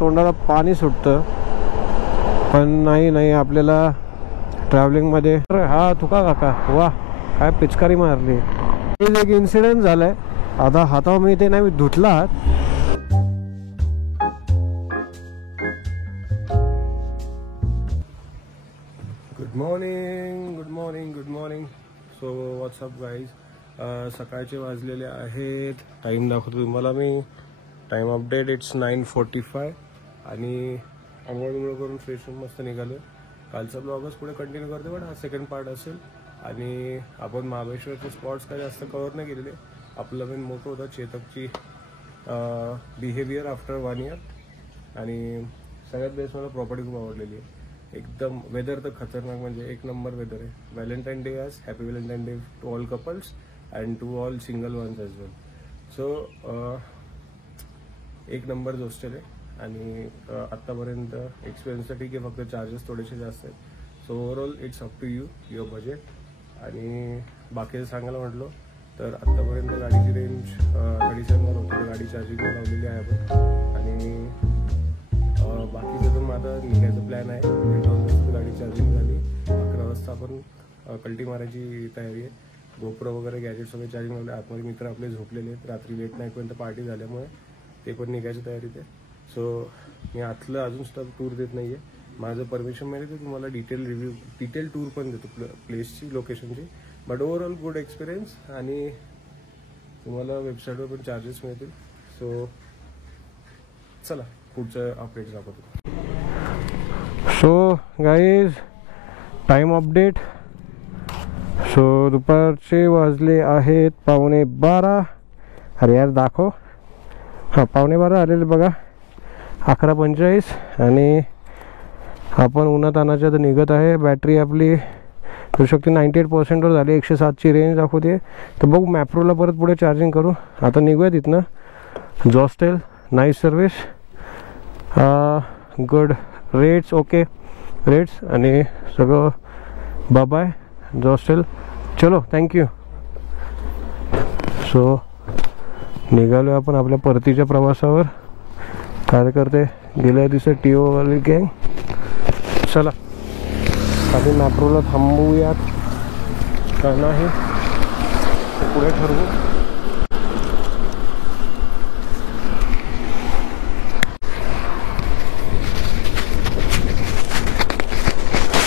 तोंडाला पाणी सुटतं, पण नाही आपल्याला ट्रॅव्हलिंगमध्ये. हा तुका काका, वा काय पिचकारी मारली. एक इन्सिडेंट झालाय, आता हातावर मी ते नाही धुतला हात. Good morning. So WhatsApp guys, सकाळचे वाजलेले आहेत. टाईम दाखवतो तुम्हाला मी. टाईम अपडेट इट्स 9:45 आणि आंघोळ करून फ्रेश होऊन मस्त निघालो. कालचा ब्लॉगच पुढे कंटिन्यू करते, पण हा सेकंड पार्ट असेल. आणि आपण महाबळेश्वरचे स्पॉट्स काही जास्त कव्हर नाही केलेले. आपलं मेन मोठं होता चेतकची बिहेवियर आफ्टर 1 year. आणि सगळ्यात बेस्ट मला प्रॉपर्टी खूप आवडलेली आहे. एकदम वेदर तर खतरनाक, म्हणजे एक नंबर वेदर आहे. व्हॅलेंटाईन डे आज. Happy Valentine day to all couples and to all single ones as well. So एक नंबर हॉस्टेल आहे. आणि आत्तापर्यंत एक्सपिरियन्स तर ठीक आहे, फक्त चार्जेस थोडेसे जास्त आहेत. So overall it's up to you, your budget. आणि बाकीचं सांगायला म्हटलं तर आत्तापर्यंत गाडीची रेंज 37 होती, तर गाडी चार्जिंग लावलेली आहे आपण. आणि बाकीचं तर माझा निघायचा प्लॅन आहे. 8 वाजता गाडी चार्जिंग झाली, 11 वाजता आपण कल्टी मारायची तयारी आहे. गोप्रो वगैरे गॅजेट्स वगैरे चार्जिंग लावले. आतमध्ये मित्र आपले झोपलेले आहेत, रात्री लेट नाईटपर्यंत पार्टी झाल्यामुळे ते पण निघायची तयारीत आहे. सो मी आतलं अजून सुद्धा टूर देत नाही आहे. माझं परमिशन मिळेल तर तुम्हाला डिटेल टूर पण देतो प्लेसची, लोकेशनची. But overall good experience. आणि तुम्हाला वेबसाईटवर पण चार्जेस मिळतील. सो चला पुढचं अपडेट दाखवतो. So guys, time update. So दुपारचे वाजले आहेत 11:15. अरे यार दाखव. हां 11:15 आलेले बघा. 11:45 आणि आपण उन्हातानाच्या तर निघत आहे. बॅटरी आपली करू शकते 98% झाली. 107ची रेंज दाखवते. तर बघू मॅप्रोला परत पुढे चार्जिंग करू. आता निघूया तिथनं. Zostel nice service, good rates, okay rates आणि सगळं. Bye Zostel. चलो थँक्यू. सो निघालो आपण आपल्या परतीच्या प्रवासावर. कार्यकर्ते गेल्या दिवसात टी.ओ. वाली गँग. चला आधी मॅप्रोला थांबूयात का नाही पुढे ठरवू.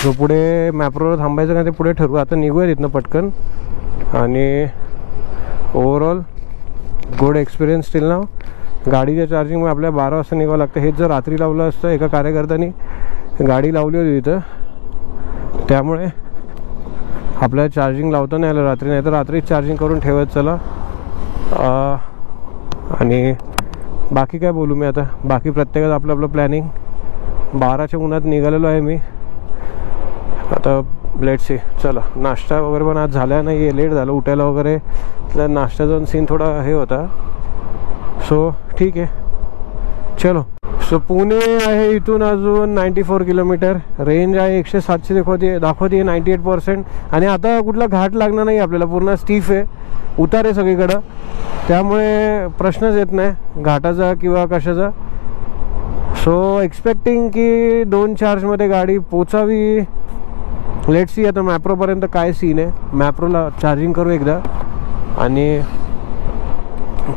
जो पुढे मॅप्रोला थांबायचं का ते पुढे ठरवू. आता निघूया तिथनं पटकन. आणि ओव्हरऑल गुड एक्सपिरियन्स स्टील नाव. गाडीच्या चार्जिंगमुळे आपल्याला 12 वाजता निघावं लागतं. हेच जर रात्री लावलं असतं, एका कार्यकर्त्याने गाडी लावली होती इथं, त्यामुळे आपल्याला चार्जिंग लावता नाही आलं रात्री. नाही तर रात्रीच चार्जिंग करून ठेवत चला. आणि बाकी काय बोलू मी आता. बाकी प्रत्येकाचं आपलं आपलं प्लॅनिंग. 12च्या उन्हात निघालेलो आहे मी. आता लेट्स सी. चला नाश्ता वगैरे पण आज झाला नाही आहे, लेट झालं उठायला वगैरे. तर नाश्त्याचा सीन थोडा हे होता. सो ठीक आहे, चलो. सो पुणे आहे इथून अजून 94 किलोमीटर. रेंज आहे 107ची दाखवते 98%. आणि आता कुठला घाट लागणार नाही आपल्याला. पूर्ण स्टीफ आहे, उतार आहे सगळीकडं, त्यामुळे प्रश्नच येत नाही घाटाचा किंवा कशाचा. सो एक्सपेक्टिंग की 2 चार्जमध्ये गाडी पोचावी. लेट्स सी आता मॅप्रोपर्यंत काय सीन आहे. मॅप्रोला चार्जिंग करू एकदा आणि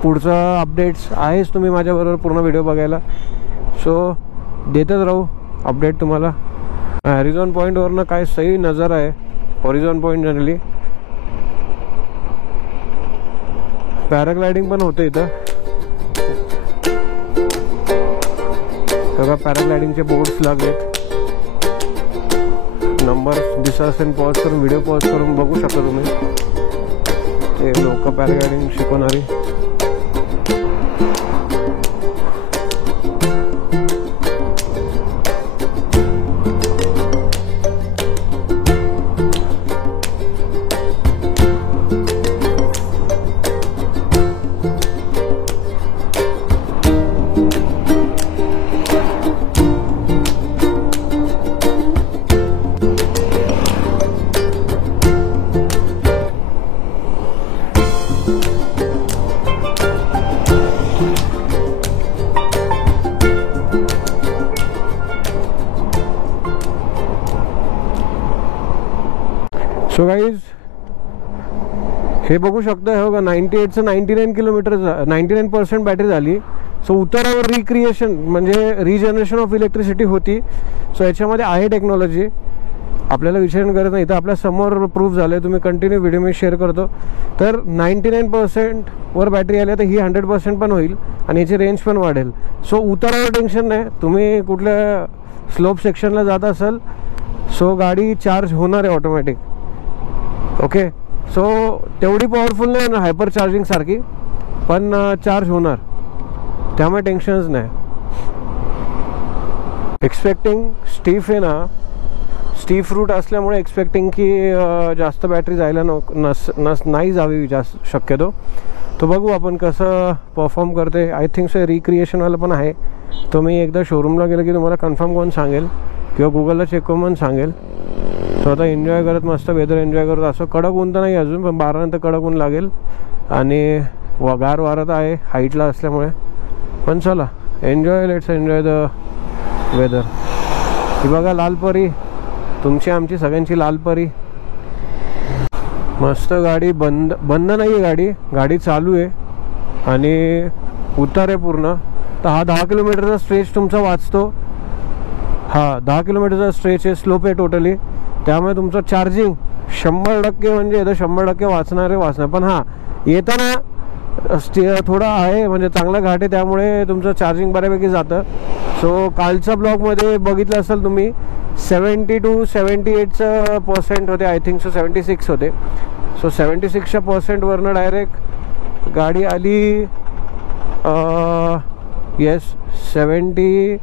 पुढचं अपडेट्स आहेच तुम्ही माझ्याबरोबर पूर्ण व्हिडिओ बघायला. सो देतच राहू अपडेट तुम्हाला. हॉरिझॉन पॉईंटवरनं काय सही नजर आहे. हॉरिझॉन पॉईंट जनरली पॅराग्लायडिंग पण होतं इथं. बघा पॅराग्लायडिंगचे बोर्ड्स लागलेत. नंबर दिसत असेल, पॉज करून व्हिडिओ पॉज करून बघू शकता तुम्ही. ते लोक पॅराग्लायडिंग शिकवणारी. सो गाईज हे बघू शकता, हे बघा 98चं 99 किलोमीटर 99% बॅटरी झाली. सो उतारावर रिक्रिएशन म्हणजे रिजनरेशन ऑफ इलेक्ट्रिसिटी होती. सो याच्यामध्ये आहे टेक्नॉलॉजी, आपल्याला विचारण करत नाही, तर आपल्या समोर प्रूफ झालं आहे. तुम्ही कंटिन्यू व्हिडिओ मी शेअर करतो. तर 99% वर बॅटरी आली तर ही 100% पण होईल आणि याची रेंज पण वाढेल. सो उतारावर टेन्शन नाही. तुम्ही कुठल्या स्लोप सेक्शनला जात असाल सो गाडी चार्ज होणार आहे ऑटोमॅटिक. ओके, सो तेवढी पॉवरफुल नाही ना हायपर चार्जिंग सारखी, पण चार्ज होणार, त्यामुळे टेन्शनच नाही. एक्सपेक्टिंग स्टीफ आहे ना, स्टीफ रूट असल्यामुळे एक्सपेक्टिंग की जास्त बॅटरी जायला नाही जावी जास्त शक्यतो. तो बघू आपण कसं परफॉर्म करते. आय थिंक सो रिक्रिएशनवाला पण आहे, तो मी एकदा शोरूमला गेलं की तुम्हाला कन्फर्म करून सांगेल किंवा गुगलला चेक करून पण सांगेल. सो आता एन्जॉय करत मस्त वेदर एन्जॉय करत. असं कडक ऊन तर नाही अजून, पण 12 नंतर कडक ऊन लागेल आणि गार वारत आहे हाईटला असल्यामुळे. पण चला enjoy, let's enjoy the weather. ही बघा लालपरी, तुमची आमची सगळ्यांची लालपरी. मस्त गाडी बंद नाही आहे, गाडी चालू आहे आणि उतार आहे पूर्ण. तर हा 10 किलोमीटरचा स्ट्रेच तुमचा वाचतो. हा 10 किलोमीटरचा स्ट्रेच आहे, स्लोप आहे टोटली. त्यामुळे तुमचं चार्जिंग 100% म्हणजे येतं 100% वाचणार. पण हां येताना थोडं आहे म्हणजे चांगला घाट आहे, त्यामुळे तुमचं चार्जिंग बऱ्यापैकी जातं. सो कालच्या ब्लॉगमध्ये बघितलं असेल तुम्ही 70 to 78% होते, आय थिंक सो 76 होते. सो 76% डायरेक्ट गाडी आली. येस 76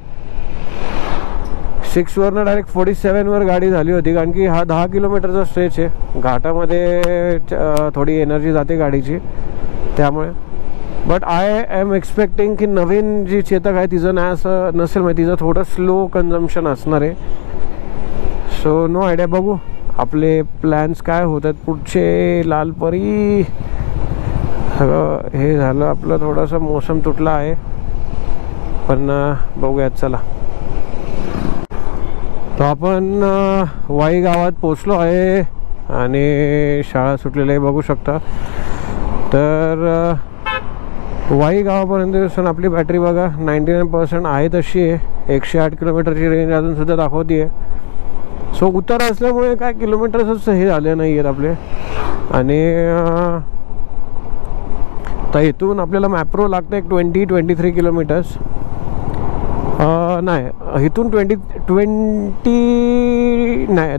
डायरेक्ट 47 गाडी झाली होती, कारण की हा 10 किलोमीटरचा स्ट्रेच आहे. घाटामध्ये थोडी एनर्जी जाते गाडीची, त्यामुळे. बट आय एम एक्सपेक्टिंग की नवीन जी चेतक आहे तिचं नाही असं नसेल, म्हणजे तिचं थोडं स्लो कन्झम्पशन असणार आहे. सो नो आयडिया, बघू आपले प्लॅन्स काय होतात पुढचे. लालपरी हे झालं आपलं, थोडंसं मोसम तुटला आहे, पण बघूयात. चला, तो आपण वाई गावात पोचलो आहे आणि शाळा सुटलेली आहे बघू शकता. तर वाई गावापर्यंत आपली बॅटरी बघा 99% आहे तशी आहे. 108 किलोमीटरची रेंज अजूनसुद्धा दाखवते आहे. सो उतार असल्यामुळे काय किलोमीटर्सच हे झाले नाही आहेत आपले. आणि तर इथून आपल्याला मॅप्रो लागतं एक 20-23 किलोमीटर्स. नाही, इथून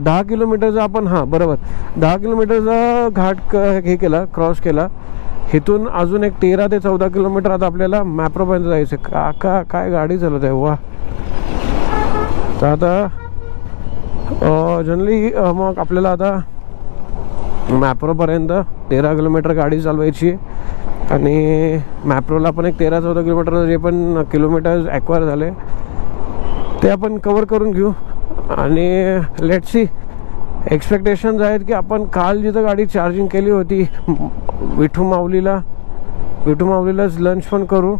10 किलोमीटरचा आपण, हां बरोबर 10 किलोमीटरचा घाट हे केला, क्रॉस केला. इथून अजून एक 13 ते 14 किलोमीटर आता आपल्याला मॅप्रोपर्यंत जायचं. काका काय गाडी चालवत आहे वा. तर आता जनरली मग आपल्याला आता मॅप्रोपर्यंत 13 किलोमीटर गाडी चालवायची आणि मॅप्रोला पण एक 13-14 किलोमीटर जे पण किलोमीटर्स ॲक्वायर झाले ते आपण कवर करून घेऊ. आणि लेट्स सी, एक्सपेक्टेशन्स आहेत की आपण काल जिथं गाडी चार्जिंग केली होती विठू माऊलीलाच लंच पण करू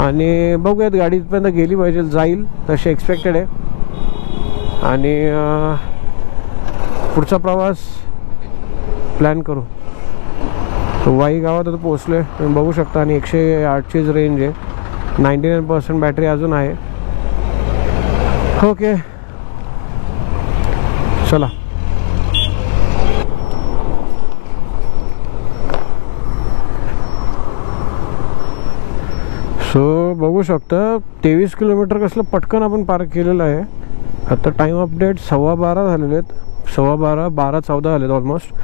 आणि बघूयात गाडी इथपर्यंत गेली पाहिजे, जाईल तशी एक्सपेक्टेड आहे. आणि पुढचा प्रवास प्लॅन करू. वाई गावात आता पोचलो आहे तुम्ही बघू शकता आणि 108चीच रेंज आहे. 99% बॅटरी अजून आहे. ओके चला. सो बघू शकता 23 किलोमीटर कसलं पटकन आपण पार केलेलं आहे. आता टाईम अपडेट 12:15 झालेले आहेत, 12:14 झालेत ऑलमोस्ट.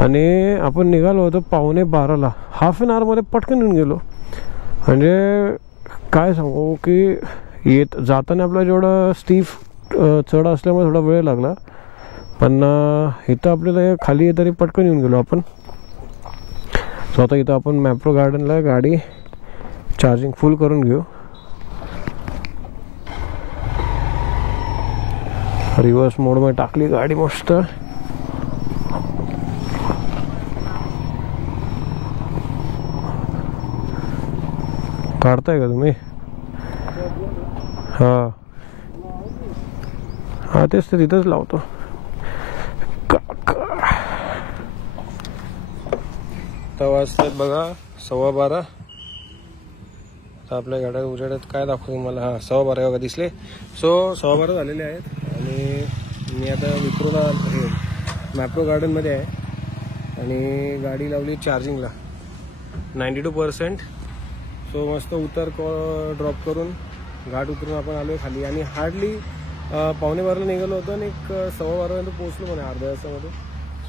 आणि आपण निघालो होतो 11:45. हाफ ॲन आवरमध्ये पटकन येऊन गेलो. म्हणजे काय सांगू की जाताना आपला जेवढं स्टीफ चढ असल्यामुळे थोडा वेळ लागला, पण इथं आपल्याला खाली तरी पटकन येऊन गेलो आपण. सो आता इथं आपण मॅप्रो गार्डनला गाडी चार्जिंग फुल करून घेऊ. रिव्हर्स मोडमध्ये टाकली गाडी मस्त. काढताय का तुम्ही? हां हां तेच तर तिथंच लावतो. काका आता वाजतात बघा 12:15. आता आपल्या गाड्या उजेडात काय दाखवू तुम्हाला. हां 12:15 बघा दिसले. सो 12:15 झालेले आहेत आणि मी आता विप्रोला हे मॅप्रो गार्डनमध्ये आहे आणि गाडी लावली चार्जिंगला 92%. सो मस्त उतर ड्रॉप करून घाट उतरून आपण आलो आहे खाली आणि हार्डली 11:15 निघालो होतो आणि 12:15 पोहोचलो म्हणे अर्ध्या तासामध्ये.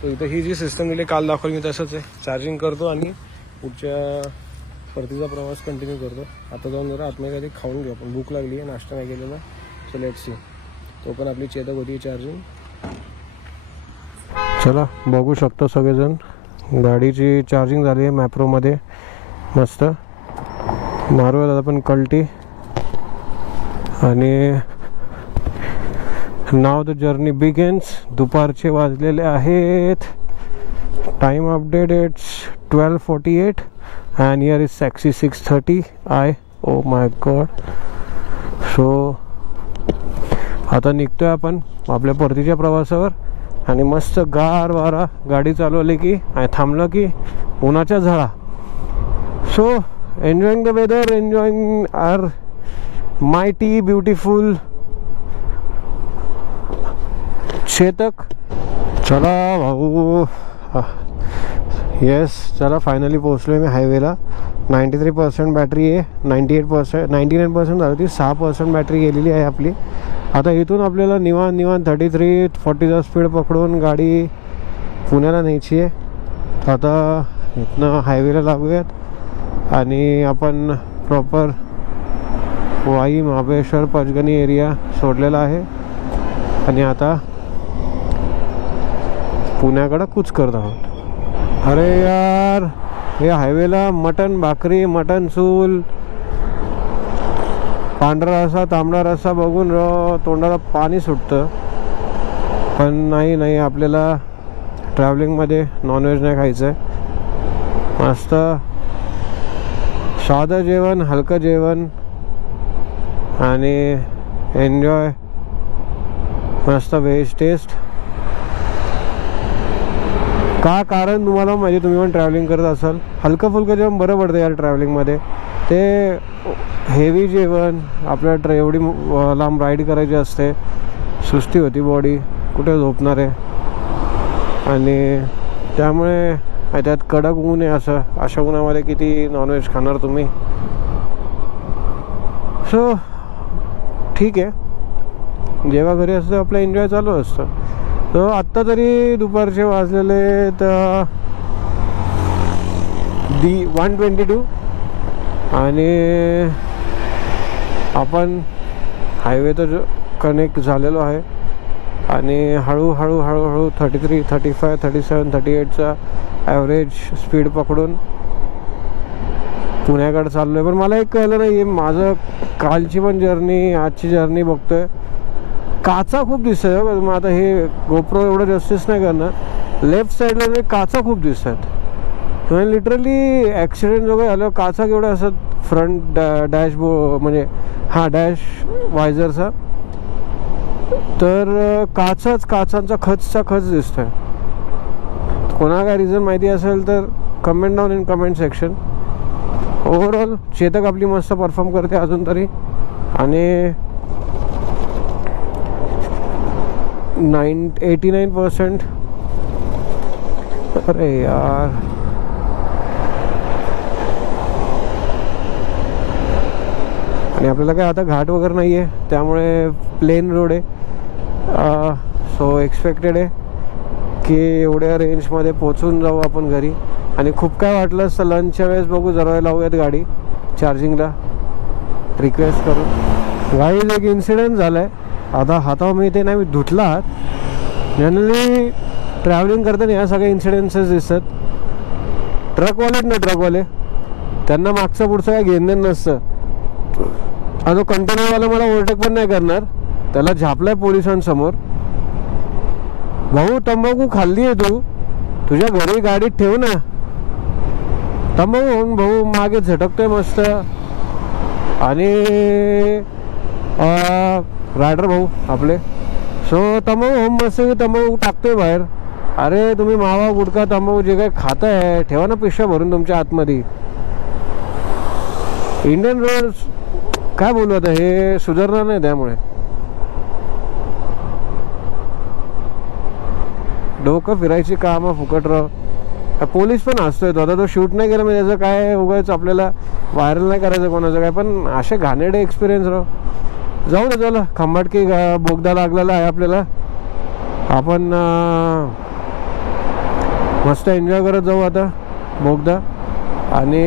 सो इथं ही जी सिस्टम दिली काल दाखवली मी तसंच आहे. चार्जिंग करतो आणि पुढच्या परतीचा प्रवास कंटिन्यू करतो. आता जाऊन जरा आतमध्ये काहीतरी खाऊन घेऊ आपण. भूक लागली आहे, नाश्ता नाही केलेला. So let's C. तो पण आपली चेतक होती चार्जिंग. चला बघू शकतो सगळेजण गाडीची चार्जिंग झाली आहे मॅप्रोमध्ये. मस्त मारूया दादा पण कल्टी आणि नाव द जर्नी बिगिन्स. दुपारचे वाजलेले आहेत. Time update it's 12:48 and here is sexy 6:30. Oh my god. So आता निघतोय आपण आपल्या परतीच्या प्रवासावर आणि मस्त गार वारा. गाडी चालवली की थांबलं की उन्हाच्या झळा. So enjoying the weather, enjoying our mighty beautiful Chetak. चला भाऊ. येस चला फायनली पोहोचलो आहे मी हायवेला. 93% बॅटरी आहे. 99% झाली होती. 6% बॅटरी गेलेली आहे आपली. आता इथून आपल्याला निवांत 33-40चा स्पीड पकडून गाडी पुण्याला न्यायची आहे. आता इथनं हायवेला लागूयात आणि आपण प्रॉपर वाई महाबळेश्वर पंचगणी एरिया सोडलेला आहे आणि आता पुण्याकडं कूच करत आहोत. अरे यार हे हायवेला मटन भाकरी, मटन चूल, पांढरा रस्सा, तांबडा रस्सा बघून तोंडाला पाणी सुटतं. पण नाही आपल्याला ट्रॅव्हलिंगमध्ये नॉनव्हेज नाही खायचं आहे. मस्त साधं जेवण, हलकं जेवण आणि एन्जॉय. मस्त व्हेज टेस्ट. का कारण तुम्हाला म्हणजे तुम्ही पण ट्रॅव्हलिंग करत असाल हलकं फुलकं जेवण बरं पडतं यार ट्रॅव्हलिंगमध्ये. ते हेवी जेवण आपल्याला एवढी लांब राईड करायची असते, सुस्ती होती बॉडी, कुठे झोपणार आहे. आणि त्यामुळे त्यात कडक ऊन आहे. अशा उन्हामध्ये किती नॉनव्हेज खाणार तुम्ही. सो ठीक आहे, जेव्हा घरी असतं आपलं एन्जॉय चालू असतं. सो आत्ता तरी दुपारचे वाजलेले तर 1:22 आणि आपण हायवे तर कनेक्ट झालेलो आहे आणि हळूहळू 33, 35, 37, 38चा ॲव्हरेज स्पीड पकडून पुण्याकडे चाललो आहे. पण मला एक कळलं नाही, माझं कालची पण जर्नी आजची जर्नी बघतोय काचा खूप दिसत आहे. मग आता हे गोप्रो एवढं जस्टिस नाही करणार. लेफ्ट साईडला काचा खूप दिसत आहेत. म्हणजे लिटरली ॲक्सिडेंट वगैरे झालं काचा केवढ्या असतात फ्रंट डॅशबोर्ड म्हणजे डॅश वायझरचा. तर काचांचा खचचा खच दिसतोय. कोणाला काय रिझन माहिती असेल तर comment down in comment section. Overall Chetak आपली मस्त परफॉर्म करते अजून तरी आणि 89%. अरे यार आणि आपल्याला काय आता घाट वगैरे नाही आहे त्यामुळे प्लेन रोड आहे. सो एक्सपेक्टेड आहे की एवढ्या रेंजमध्ये पोचून जाऊ आपण घरी. आणि खूप काय वाटलं असतं लंचच्या वेळेस बघू जरा लावूयात गाडी चार्जिंगला रिक्वेस्ट करून. गाडीला एक इन्सिडेंट झाला आहे. आता हातावर मी ते नाही मी धुतला हात. जनरली ट्रॅव्हलिंग करताना ह्या सगळे इन्सिडेंट्सेस दिसतात. ट्रकवाले त्यांना मागचं पुढचं काय घेणं नसतं. तो कंटेनरवाला मला ओव्हरटेक पण नाही करणार. त्याला झापलाय पोलिसांसमोर. भाऊ तंबाखू खाल्ली आहे तू, तुझ्या घरी गाडीत ठेव ना. तंबाखू होऊन भाऊ मागे झटकतोय मस्त. आणि रायडर भाऊ आपले सो तंबाखू होम मस्त तंबाखू टाकतोय बाहेर. अरे तुम्ही मावा गुटखा तांबाखू जे काही खाताय ठेवा ना पिशव्या भरून तुमच्या आतमध्ये. इंडियन रोड काय बोलू आता, हे सुधारणार नाही त्यामुळे. डोकं फिरायची कामं फुकट राव. पोलीस पण हसतोय तो, आता तो शूट नाही केला म्हणजे त्याचं काय उगाच आपल्याला व्हायरल नाही करायचं कोणाचं काय, पण असे घाणेरडे एक्सपिरियन्स राव. जाऊ दे चला, खंबाटकी बोगदा लागलेला आहे आपल्याला, आपण मस्त एन्जॉय करत जाऊ आता बोगदा. आणि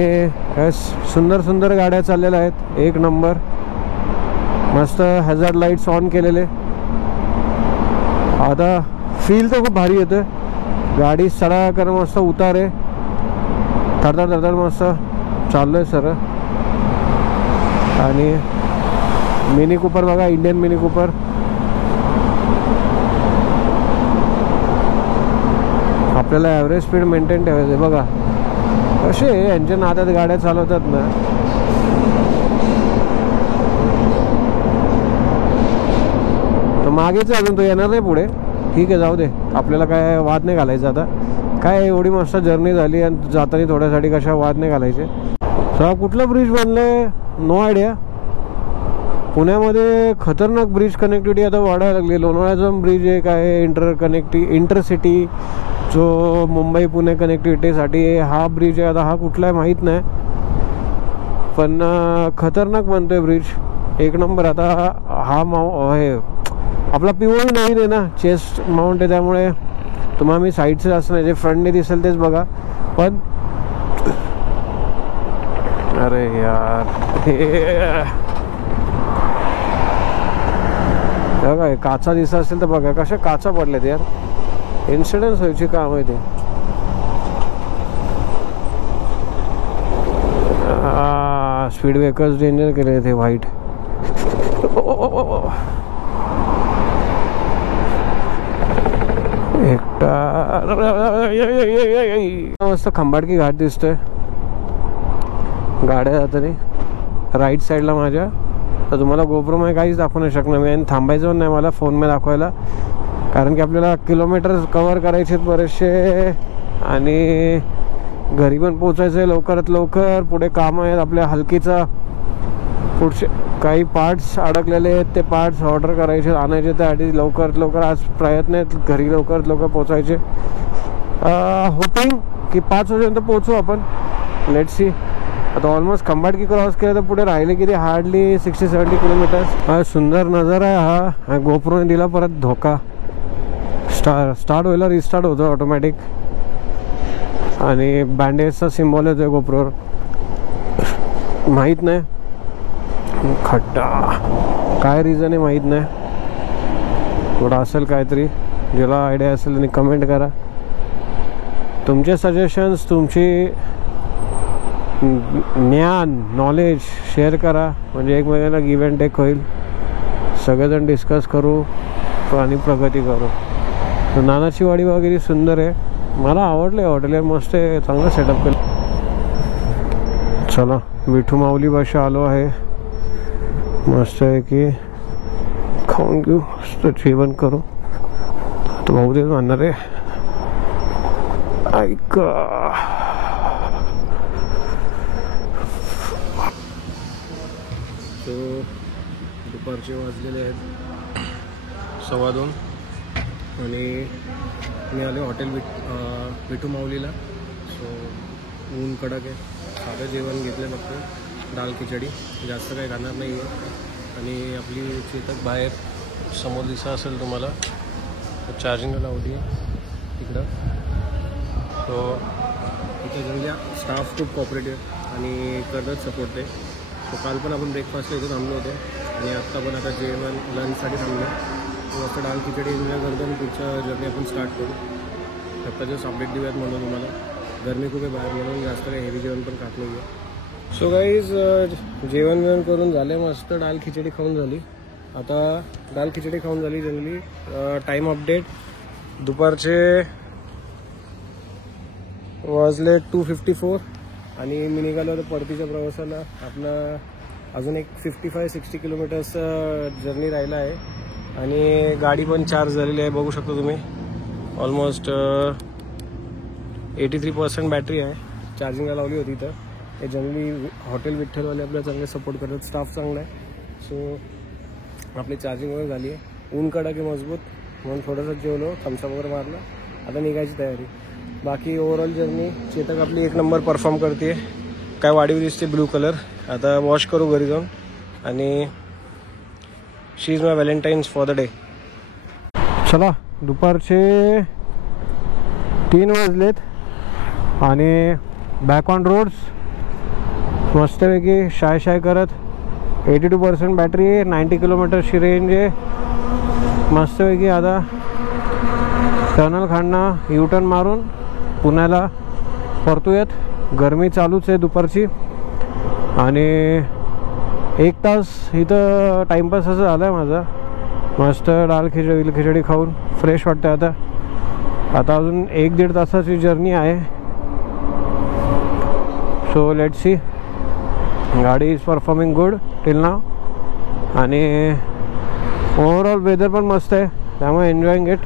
काय सुंदर सुंदर गाड्या चाललेल्या आहेत, एक नंबर. मस्त हॅझार्ड लाईट्स ऑन केलेले. आता फील तर खूप भारी येतं. गाडी सडा मस्त उतार आहे, थरथर थरथर मस्त चाललो आहे सर. आणि मिनी कूपर बघा, इंडियन मिनी कूपर. आपल्याला ॲव्हरेज स्पीड मेंटेन ठेवायचं आहे बघा. कसे यांच्या नात्यात गाड्या चालवतात ना. तो मागेच अजून तो येणार नाही पुढे. ठीक आहे जाऊ दे, आपल्याला काय वाद नाही घालायचा आता. काय एवढी मस्त जर्नी झाली आणि जाताना थोड्यासाठी कशा वाद नाही घालायचे. तर कुठलं ब्रिज बनलंय नो आयडिया. पुण्यामध्ये खतरनाक ब्रिज कनेक्टिव्हिटी आता वाढायला लागली. लोणावळ्याचा ब्रिज एक आहे इंटरसिटी जो मुंबई पुणे कनेक्टिव्हिटीसाठी हा ब्रिज आहे. आता हा कुठला आहे माहीत नाही, पण खतरनाक बनतोय ब्रिज, एक नंबर. आता हा हे आपला पिवळी नवीन आहे ना, चेस्ट माउंट आहे, त्यामुळे तुम्हाला मी साईडचं असं नाही, जे फ्रंटने दिसेल तेच बघा. पण अरे यार बघा, काचा दिसत असेल तर बघा कशा काचा पडल्यात यार. इन्सिडेंट व्हायची काम आहे ते. स्पीड ब्रेकर्स डेंजर केले ते व्हाईट. मस्त खंबाटकी घाट दिसतोय, गाड्या जाताना राईट साईडला माझ्या. तर तुम्हाला गोप्रो मध्ये काहीच दाखवू नाही शकणार मी, आणि थांबायचं नाही मला फोन मध्ये दाखवायला, कारण की आपल्याला किलोमीटर कव्हर करायचे आहेत बरेचसे, आणि घरी पण पोचायचं आहे लवकरात लवकर. पुढे कामं आहेत आपल्या हलकीचा, पुढचे काही पार्ट्स अडकलेले आहेत, ते पार्ट्स ऑर्डर करायचे आणायचे, त्यासाठी लवकरात लवकर आज प्रयत्न आहेत घरी लवकरात लवकर पोचायचे. होपिंग की 5 वाजेपर्यंत पोचू आपण. Let's see. आता ऑलमोस्ट खंबाटकी क्रॉस केलं तर पुढे राहिले किती, हार्डली 60-70 किलोमीटर्स. हा सुंदर नजारा आहे. हा गोप्रोने दिला परत धोका. स्टार्ट व्हायला रिस्टार्ट होतो ऑटोमॅटिक, आणि बँडेजचा सिम्बॉल येतोय गोप्रोवर. माहीत नाही खड्डा काय रिझन आहे माहीत नाही, थोडा असेल काहीतरी. ज्याला आयडिया असेल त्यांनी कमेंट करा. तुमचे सजेशन्स, तुमची ज्ञान नॉलेज शेअर करा, म्हणजे एकमेकांना गिव्ह अँड टेक होईल. सगळेजण डिस्कस करू आणि प्रगती करू. तर नानाची वाडी वगैरे सुंदर आहे, मला आवडलं. हॉटेल मस्त आहे, चांगलं सेटअप केलं. चला विठू माऊली भाषा आलो आहे. मस्त आहे की खाऊन घेऊ, मस्त जेवण करू. तर भाऊ तेच म्हणणार आहे, ऐक. तो दुपारचे वाजलेले आहेत 2:15 आणि मी आलो हॉटेल विठू माऊलीला. सो ऊन कडक आहे, साधं जेवण घेतलं फक्त, दाल खिचडी, जास्त काही खाणार नाही आहे. आणि आपली चेतक बाहेर समोर दिसत असेल तुम्हाला, चार्जिंगला लावली आहे तिकडं. तो इथे म्हणजे स्टाफ खूप कॉपरेटिव्ह आणि करतात सपोर्ट ते. तो काल पण आपण ब्रेकफास्टला इथं थांबलो होतो, आणि आत्ता पण आता जेवण लंचसाठी थांबलो. मस्त डाळ खिचडी एन्जॉय करतो आणि पुढचं जर्नी आपण स्टार्ट करू. आत्ता जस्ट अपडेट देऊयात म्हणून तुम्हाला. गरमी खूप आहे बाहेर, म्हणून जास्त काही हेवी जेवण पण खात नाही आहे. सो गाईज जेवण करून झाले, मस्त डाळ खिचडी खाऊन झाली. आता डाळ खिचडी खाऊन झाली जनरली. टाईम अपडेट दुपारचे वाजले 2:54 आणि मी निघालो होतो परतीच्या प्रवासाला. आपला अजून एक 55-60 किलोमीटर्सचा जर्नी राहिला आहे, आणि गाडी पण चार्ज झालेली आहे, बघू शकता तुम्ही. ऑलमोस्ट 83% बॅटरी आहे. चार्जिंगला लावली होती तर हे जनरली हॉटेल विठ्ठलवाले आपल्याला चांगले सपोर्ट करतात, स्टाफ चांगला आहे. सो आपली चार्जिंग वगैरे झाली आहे. ऊन कडक आहे मजबूत, म्हणून थोडंसं जेवलो, थम्सअप वगैरे मारलं, आता निघायची तयारी. बाकी ओव्हरऑल जर्नी चेतक आपली एक नंबर परफॉर्म करते. काय वाढीव दिसते ब्लू कलर. आता वॉश करू घरी जाऊन आणि she is my valentine's for the day. चला दुपारचे 3 वाजलेत आणि बॅक ऑन रोड्स. मस्तपैकी शाय करत. 82% बॅटरी आहे, 90 किलोमीटरची रेंज आहे. मस्तपैकी आता टनल खांडणं यू-टर्न मारून पुण्याला परतूयात. गरमी चालूच आहे दुपारची आणि 1 तास इथं टाईमपास असं झाला आहे माझा. मस्त डाळ खिचडी खाऊन फ्रेश वाटतं. आता अजून 1-1.5 तासाची जर्नी आहे. So let's see. गाडी is performing good till now आणि ओव्हरऑल वेदर पण मस्त आहे, त्यामुळे एन्जॉईंग इट.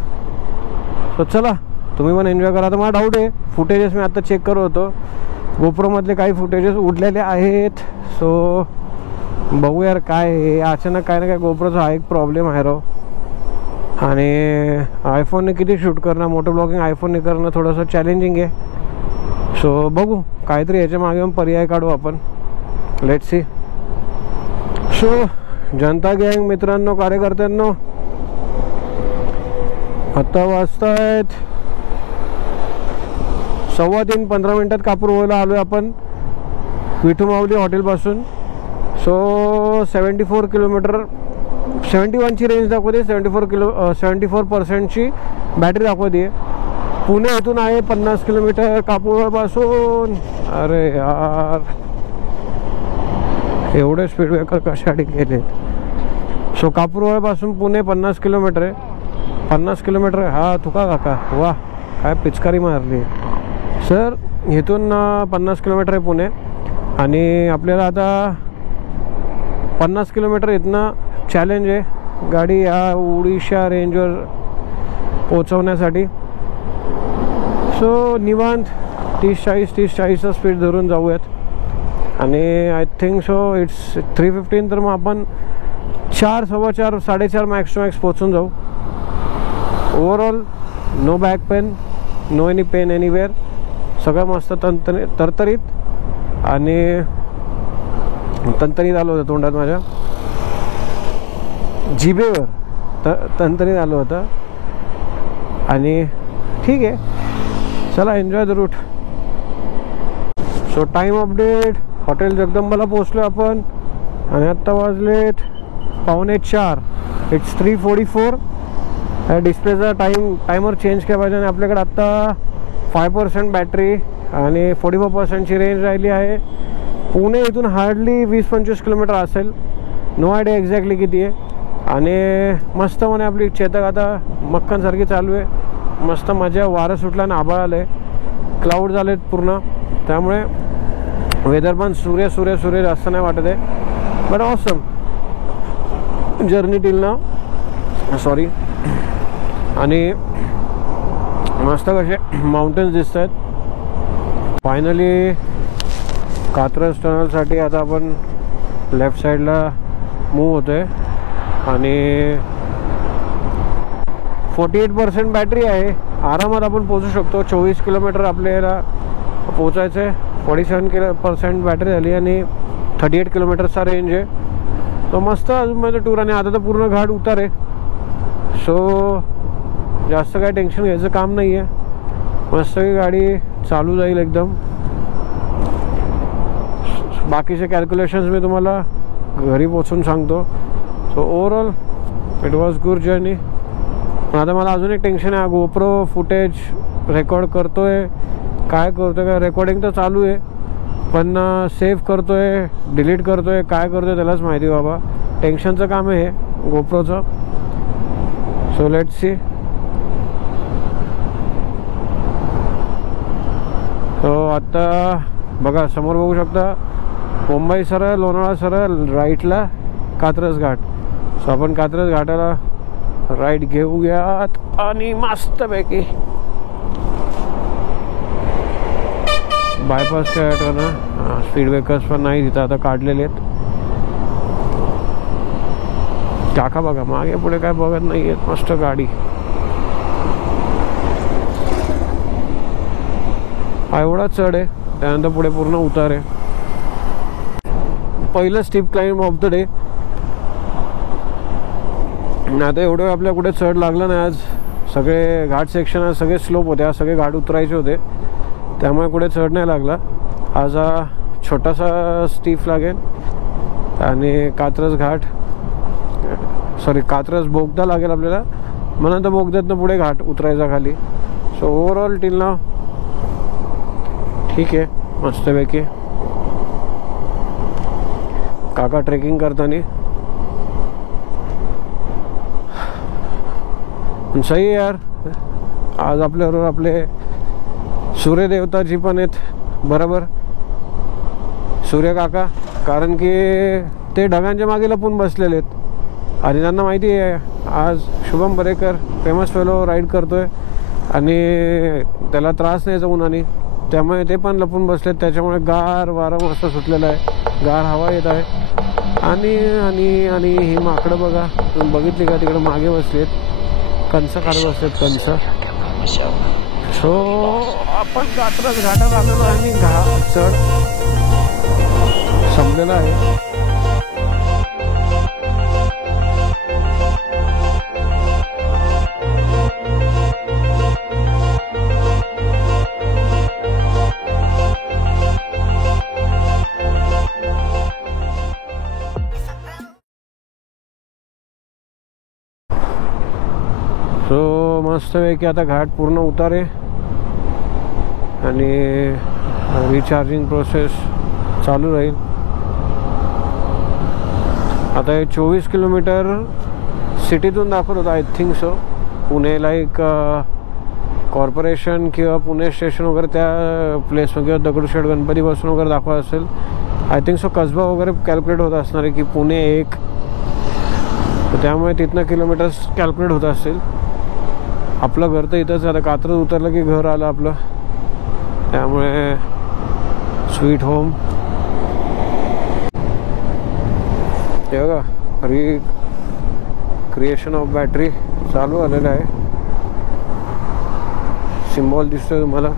सो चला तुम्ही पण एन्जॉय करा. आता मला डाऊट आहे, फुटेजेस मी आता चेक करत होतो, गोप्रोमधले काही फुटेजेस उडलेले आहेत. सो बघू यार काय आहे. अचानक काय ना काय गोप्रोचा हा एक प्रॉब्लेम आहे राव. आणि आयफोनने किती शूट करणं, मोटो ब्लॉगिंग आयफोनने करणं थोडंसं चॅलेंजिंग आहे. सो बघू काहीतरी याच्या मागे पण पर्याय काढू आपण. Let's see. सो जनता गँग मित्रांनो, कार्यकर्त्यांनो, आता वाजतायत 3:15. 15 मिनिटात कापूरहोळला आलो आहे आपण विठू माऊली हॉटेलपासून. सो 74 किलोमीटर, 71ची रेंज दाखवते. 74%ची बॅटरी दाखवते. पुणे इथून आहे 50 किलोमीटर कापूरहोळपासून. अरे यार एवढे स्पीड ब्रेकर कशासाठी केले. सो कापूरहोळपासून पुणे 50 किलोमीटर आहे. 50 किलोमीटर आहे. हा तुका काका, वा काय पिचकारी मारली सर. इथून 50 किलोमीटर आहे पुणे आणि आपल्याला आता 50 किलोमीटर इथनं चॅलेंज आहे गाडी या उडीशा रेंजवर पोचवण्यासाठी. सो निवांत 30-40 स्पीड धरून जाऊयात. आणि आय थिंक सो इट्स 3:15. तर मग आपण 4, 4:15, 4:30 मॅक्स टू मॅक्स पोचून जाऊ. Overall no back pain, no any pain anywhere. सगळं मस्त तरतरीत आणि तंतनीत आलं होतं तोंडात माझ्या, जिभेवर तंतनीत आलं होतं. आणि ठीक आहे, चला enjoy the route. So time update. Hotel जगदंबाला पोचलो आपण आणि आत्ता वाजलेत 3:45. इट्स 3:44. डिस्प्लेचा टायमर चेंज केला पाहिजे. आणि आपल्याकडे आत्ता 5% बॅटरी आणि 44%ची रेंज राहिली आहे. पुणे इथून हार्डली 20-25 किलोमीटर असेल, नो आयडिया एक्झॅक्टली किती आहे. आणि मस्त म्हणे आपली चेतक आता मक्कनसारखी चालू आहे. मस्त मजा. वारं सुटलं आणि आभाळ आलं आहे, क्लाउड झालेत पूर्ण, त्यामुळे वेदर पण सूर्य जास्त नाही वाटत आहे. But awesome journey till now. Sorry. आणि मस्त कसे माउंटेन्स दिसत आहेत. फायनली कात्रज टनलसाठी आता आपण लेफ्ट साईडला मूव होतो आहे. आणि 48% बॅटरी आहे, आरामात आपण पोचू शकतो. 24 किलोमीटर आपल्याला पोचायचं आहे. 47% बॅटरी झाली आणि 38 किलोमीटरचा रेंज आहे. तो मस्त अजून माझं टूर. आणि आता तर पूर्ण घाट उतार आहे. सो जास्त काय टेन्शन घ्यायचं काम नाही आहे. मस्त गाडी चालू जाईल एकदम. बाकीचे कॅल्क्युलेशन्स मी तुम्हाला घरी पोचून सांगतो. So overall it was good journey. आता मला अजून एक टेन्शन आहे, गोप्रो फुटेज रेकॉर्ड करतोय काय करतोय, काय रेकॉर्डिंग तर चालू आहे पण सेव्ह करतोय, डिलीट करतोय, काय करतोय त्यालाच माहिती बाबा. टेन्शनचं काम आहे हे गोप्रोचं. So let's see. सो आता बघा समोर बघू शकता मुंबई सरळ, लोणावळा सरळ, राईटला कात्रज घाट. सो आपण कात्रज घाटाला राईड घेऊयात आणि मस्तपैकी बायपास काय आठवण ना, स्पीड ब्रेकर्स पण नाही तिथं आता काढलेले आहेत. काका बघा मागे पुढे काय बघत नाही आहेत, मस्त गाडी. हा एवढा चढ आहे, त्यानंतर पुढे पूर्ण उतार आहे. पहिलं steep climb of the day. आता एवढं आपल्या कुठे चढ लागलं नाही आज. सगळे घाट सेक्शन आज सगळे स्लोप होते, आज सगळे घाट उतरायचे होते, त्यामुळे कुठे चढ नाही लागला. आज हा छोटासा स्टीप लागेल आणि कात्रज घाट कात्रज बोगदा लागेल आपल्याला. मग नंतर बोगद्यातनं पुढे घाट उतरायचा खाली. सो ओव्हरऑल टिल नाव ठीक आहे, मस्तपैकी. काका ट्रेकिंग करताना सही आहे यार. आज आपल्याबरोबर आपले सूर्यदेवताजी पण आहेत बरोबर, सूर्य काका. कारण की ते ढगांच्या मागे लपून बसलेले आहेत आणि त्यांना माहिती आहे आज Shubham breaker famous fellow ride करतोय आणि त्याला त्रास नाही उन्हाने, त्यामुळे ते पण लपून बसलेत. त्याच्यामुळे गार वारं मस्त सुटलेलं आहे, गार हवा येत आहे. आणि आणि आणि ही माकडं बघा, तुम्ही बघितली का तिकडे मागे बसलेत, कंस खात बसलेत कंस. सो आपण कात्रज घाटात आलेलो आहे आणि चढ संपलेला आहे. सो मस्तपैकी आता घाट पूर्ण उतारे आणि रिचार्जिंग प्रोसेस चालू राहील. आता हे 24 किलोमीटर सिटीतून दाखवत होतं आय थिंक सो. पुणेला एक कॉर्पोरेशन किंवा पुणे स्टेशन वगैरे त्या प्लेसमध्ये किंवा दगडूशेठ गणपतीपासून वगैरे दाखवत असेल आय थिंक सो. कसबा वगैरे कॅल्क्युलेट होत असणार आहे की पुणे 1, तर त्यामुळे तिथनं किलोमीटर्स कॅल्क्युलेट होत असेल. आपलं घर तर इथंच, आता कात्रज उतरलं की घर आलं आपलं, त्यामुळे स्वीट होम. ते बघा क्रिएशन ऑफ बॅटरी चालू आलेलं आहे. सिम्बॉल दिसतोय तुम्हाला,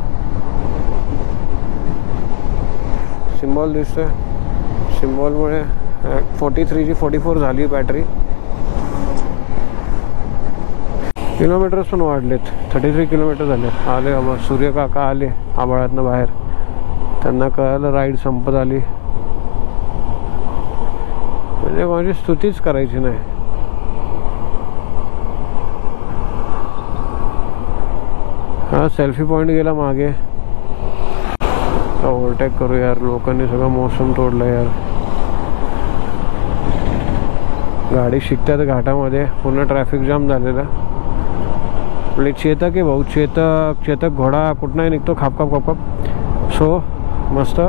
सिम्बॉल दिसतोय. सिम्बॉलमुळे 43ची 44 झाली बॅटरी. किलोमीटर्स पण वाढलेत, 33 किलोमीटर झाले. आले बाबा सूर्य काका आले आभाळातनं बाहेर, त्यांना कळालं राईड संपत आली. म्हणजे माझी स्तुतीच करायची नाही. हा सेल्फी पॉईंट गेला मागे. ओव्हरटेक करू यार, लोकांनी सगळं मोसम तोडलं यार. गाडी शिकतात घाटामध्ये, पूर्ण ट्रॅफिक जाम झालेला. आपले चेतक आहे भाऊ, चेतक घोडा कुठनंही निघतो खापखाप खापखाप. सो मस्त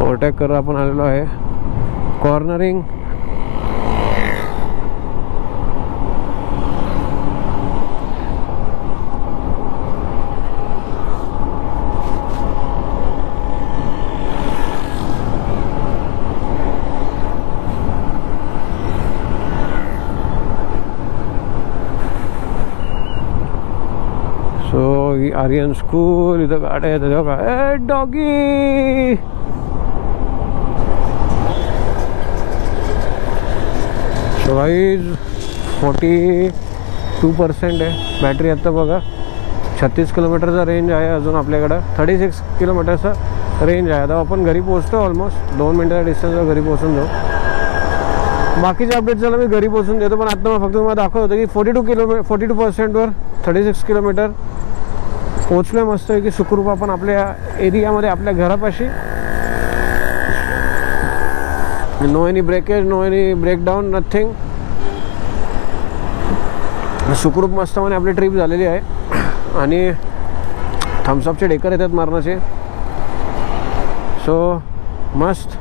ओव्हरटेक करत आपण आलेलो आहे. Cornering Aryan school. इथं गाड्या येतात बघा. ए डॉगी, सो गाईज 42% आहे बॅटरी. आत्ता बघा 36 किलोमीटरचा रेंज आहे अजून आपल्याकडं. 36 किलोमीटरचा रेंज आहे. आता आपण घरी पोहोचतो, ऑलमोस्ट 2 मिनिटाच्या डिस्टन्सवर घरी पोहोचून जाऊ. बाकीचे अपडेट्सला मी घरी पोहोचून देतो, पण आता फक्त तुम्हाला दाखवत होतं की 42%वर 36 किलोमीटर पोहोचलोय मस्त आहे की सुखरूप आपण आपल्या एरियामध्ये, आपल्या घरापाशी. No any breakage, no any breakdown, nothing. सुखरूप मस्तपणे आपली ट्रिप झालेली आहे. आणि थम्सअपचे डेकर येतात मारण्याचे. सो मस्त.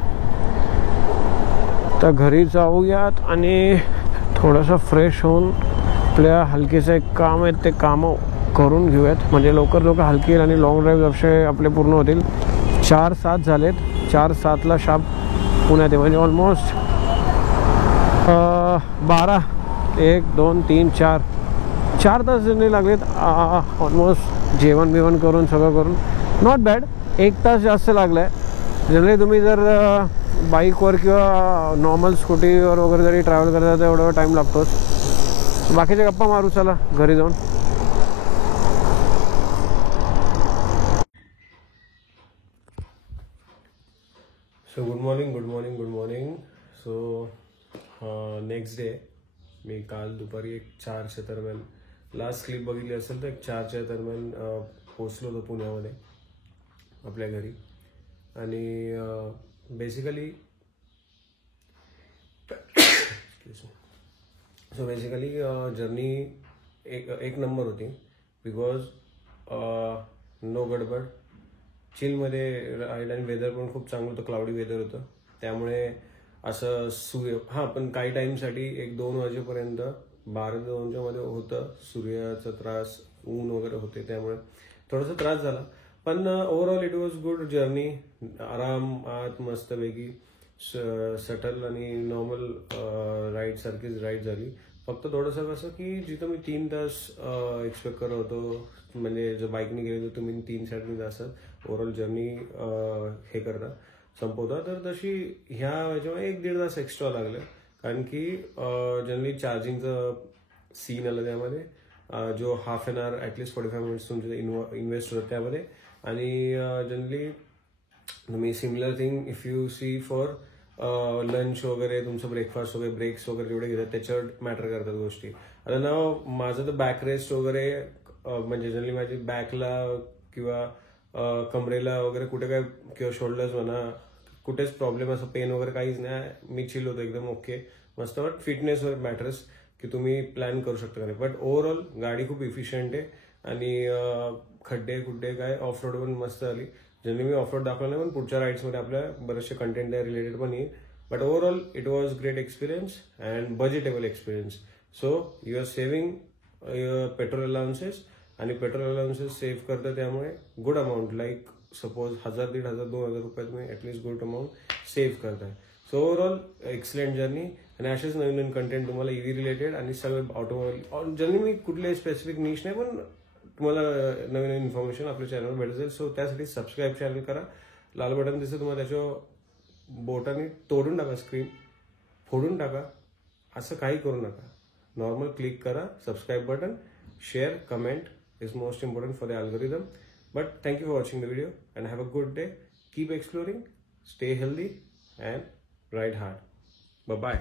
तर घरी जाऊयात आणि थोडंसं फ्रेश होऊन आपल्या हलकीचं एक काम आहे ते कामं करून घेऊयात, म्हणजे लवकर हलकी येईल आणि लॉंग ड्राईव्ह असे आपले पूर्ण होतील. 4:07 झालेत. 4:07ला शाप पुण्यात आहे, म्हणजे ऑलमोस्ट 12 1 2 3 4 तास जर्नी लागलेत ऑलमोस्ट. जेवण बिवण करून सगळं करून नॉट बॅड. 1 तास जास्त लागला आहे. जनरली तुम्ही जर बाईकवर किंवा नॉर्मल स्कूटीवर वगैरे जरी ट्रॅव्हल करता तर एवढा टाईम लागतोच. बाकीच्या गप्पा मारू चला घरी जाऊन. So good morning. So next day. मी काल दुपारी 4च्या दरम्यान लास्ट क्लिप बघितली असेल तर 4च्या दरम्यान पोचलो होतो पुण्यामध्ये आपल्या घरी. आणि बेसिकली जर्नी एक नंबर होती. बिकॉज नो गडबड, चिलमध्ये राहील आणि वेदर पण खूप चांगलं होतं. क्लाउडी वेदर होतं, त्यामुळे असं पण काही टाईमसाठी 1-2 वाजेपर्यंत 12-2च्या मध्ये होतं सूर्याचा त्रास, ऊन वगैरे होते, त्यामुळे थोडासा त्रास झाला. पण overall it was good journey. आराम आत मस्तपैकी सटल आणि नॉर्मल राईड सारखीच राईड झाली. फक्त थोडंसं कसं की जिथं मी 3 तास एक्सपेक्ट करत होतो, म्हणजे जर बाईकने गेले तर तुम्ही 3-3.5 तास ओव्हरऑल जर्नी हे करता संपवता, तर तशी ह्या ह्याच्यामध्ये 1-1.5 तास एक्स्ट्रा लागले. कारण की जनरली चार्जिंगचं सीन आलं त्यामध्ये, जो half an hour at least 45 minutes तुमचे इन्व्हेस्ट होतं त्यामध्ये. आणि जनरली तुम्ही similar thing if you see for lunch वगैरे, तुमचं ब्रेकफास्ट वगैरे, ब्रेक्स वगैरे जेवढे घेतात त्याच्यावर मॅटर करतात गोष्टी. आता ना माझं तर बॅक रेस्ट वगैरे, म्हणजे जनरली माझी बॅकला किंवा कमरेला वगैरे कुठे काय, किंवा शोल्डर्स म्हणा, कुठेच प्रॉब्लेम असं पेन वगैरे काहीच नाही. मी चिल होतो एकदम ओके मस्त. बट फिटनेसवर मॅटर्स की तुम्ही प्लॅन करू शकता का नाही. बट ओव्हरऑल गाडी खूप इफिशियंट आहे आणि खड्डे काय ऑफ रोड पण मस्त आली. जनरली मी ऑफ रोड दाखवलं नाही, पण पुढच्या राईड्समध्ये आपल्या बरेचसे कंटेंट आहे रिलेटेड पण येईल. But overall it was great experience and budgetable experience. So you are saving petrol allowances, आणि पेट्रोल अलाउन्सेस सेव्ह करतं, त्यामुळे गुड अमाऊंट, लाईक सपोज 1000, 1500, 2000 रुपये तुम्ही ॲटलिस्ट गुड अमाऊंट सेव्ह करताय. So overall excellent journey. आणि असेच नवीन कंटेंट तुम्हाला EV related आणि सगळे ऑटोमोबाईल, जनरली मी कुठले स्पेसिफिक निश नाही, पण तुम्हाला नवीन इन्फॉर्मेशन आपल्या चॅनलवर भेटत जाईल. सो त्यासाठी सबस्क्राईब चॅनल करा. लाल बटन दिसतं तुम्हाला, त्याच्यावर बोटाने तोडून टाका, स्क्रीन फोडून टाका, असं काही करू नका. नॉर्मल क्लिक करा subscribe button. Share, comment is most important for the algorithm. But thank you for watching the video and have a good day. Keep exploring, stay healthy and ride hard. Bye bye.